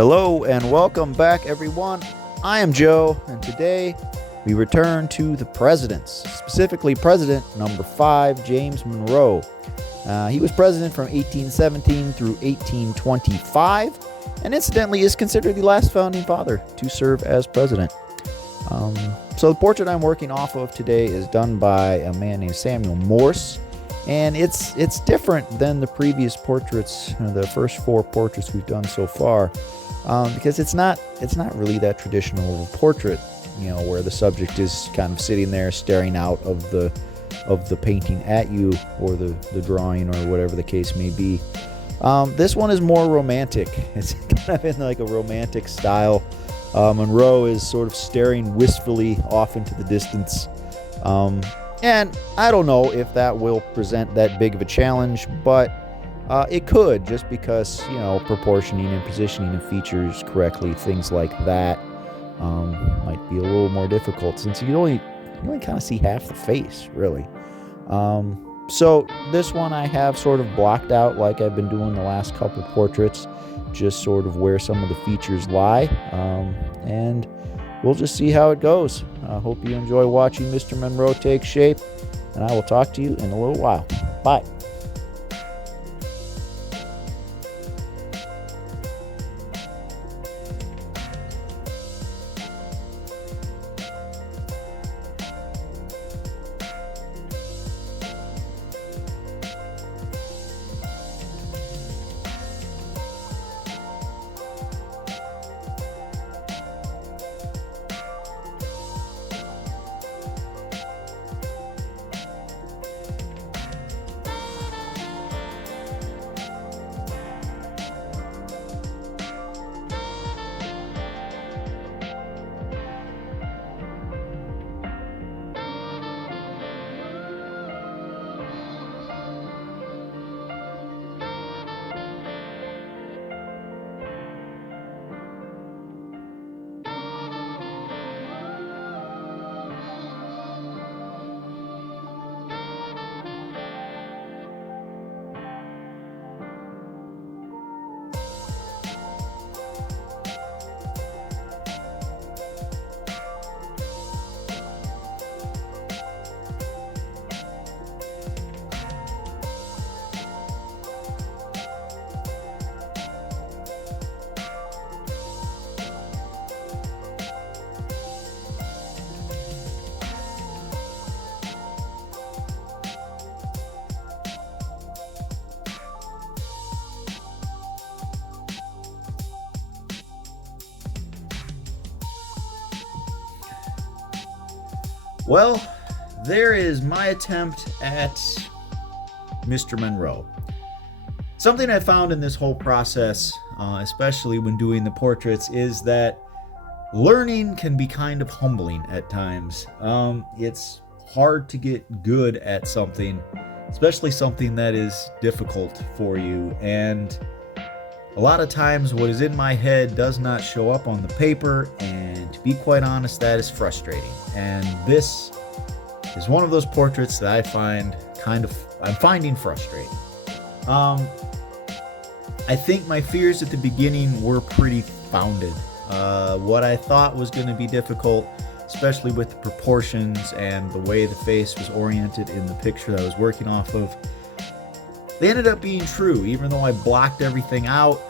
Hello and welcome back, everyone. I am Joe, and today we return to the presidents, specifically President number 5, James Monroe. He was president from 1817 through 1825, and incidentally is considered the last founding father to serve as president. So the portrait I'm working off of today is done by a man named Samuel Morse, and it's different than the previous portraits, the first 4 portraits we've done so far. Because it's not really that traditional of a portrait, where the subject is kind of sitting there staring out of the painting at you, or the drawing, or whatever the case may be. This one is more romantic. It's kind of in like a romantic style. Monroe is sort of staring wistfully off into the distance. And I don't know if that will present that big of a challenge, but it could, just because, proportioning and positioning of features correctly, things like that, might be a little more difficult, since you only kind of see half the face, really. So this one I have sort of blocked out, like I've been doing the last couple portraits, just sort of where some of the features lie, and we'll just see how it goes. I hope you enjoy watching Mr. Monroe take shape, and I will talk to you in a little while. Bye. Well, there is my attempt at Mr. Monroe. Something I found in this whole process, especially when doing the portraits, is that learning can be kind of humbling at times. It's hard to get good at something, especially something that is difficult for you, and a lot of times what is in my head does not show up on the paper, and to be quite honest, that is frustrating. And this is one of those portraits that I'm finding frustrating. I think my fears at the beginning were pretty founded. What I thought was going to be difficult, especially with the proportions and the way the face was oriented in the picture that I was working off of, they ended up being true. Even though I blocked everything out,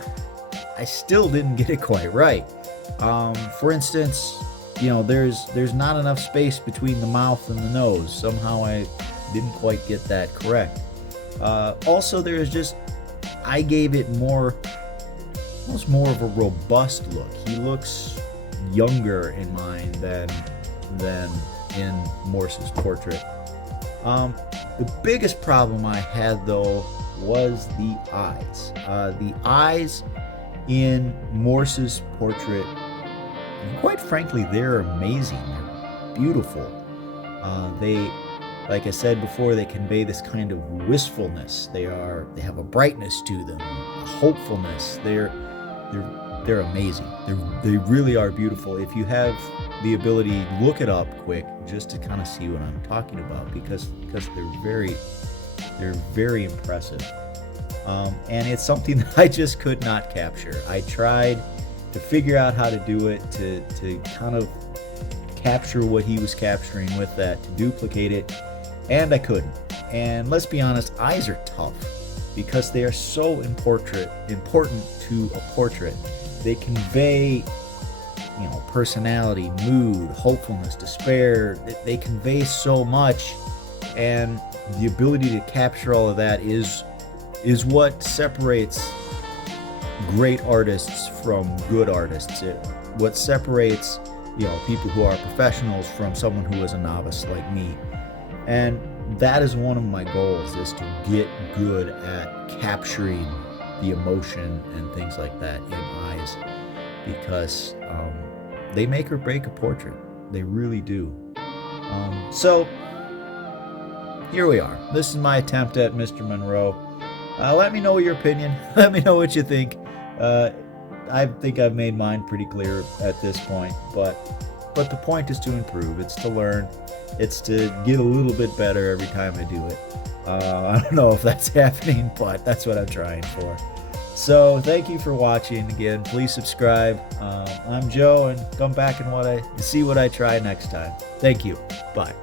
I still didn't get it quite right. For instance, there's not enough space between the mouth and the nose. Somehow I didn't quite get that correct. Also, I gave it almost more of a robust look. He looks younger in mine than in Morse's portrait. The biggest problem I had, though, was the eyes. The eyes in Morse's portrait, quite frankly, they're amazing. They're beautiful. Like I said before, they convey this kind of wistfulness. They have a brightness to them, a hopefulness. They're amazing. They really are beautiful. If you have the ability, look it up quick just to kind of see what I'm talking about, because they're very impressive. And it's something that I just could not capture. I tried figure out how to do it, to kind of capture what he was capturing with that, to duplicate it, and I couldn't. And let's be honest, eyes are tough because they are so important to a portrait. They convey, personality, mood, hopefulness, despair. They convey so much, and the ability to capture all of that is what separates great artists from good artists. What separates people who are professionals from someone who is a novice like me. And that is one of my goals, is to get good at capturing the emotion and things like that in eyes, because they make or break a portrait. They really do. So here we are. This is my attempt at Mr. Monroe. Let me know your opinion. Let me know what you think. I think I've made mine pretty clear at this point, but the point is to improve. It's to learn. It's to get a little bit better every time I do it. I don't know if that's happening, but that's what I'm trying for. So thank you for watching. Again, please subscribe. I'm Joe, and come back and see what I try next time. Thank you. Bye.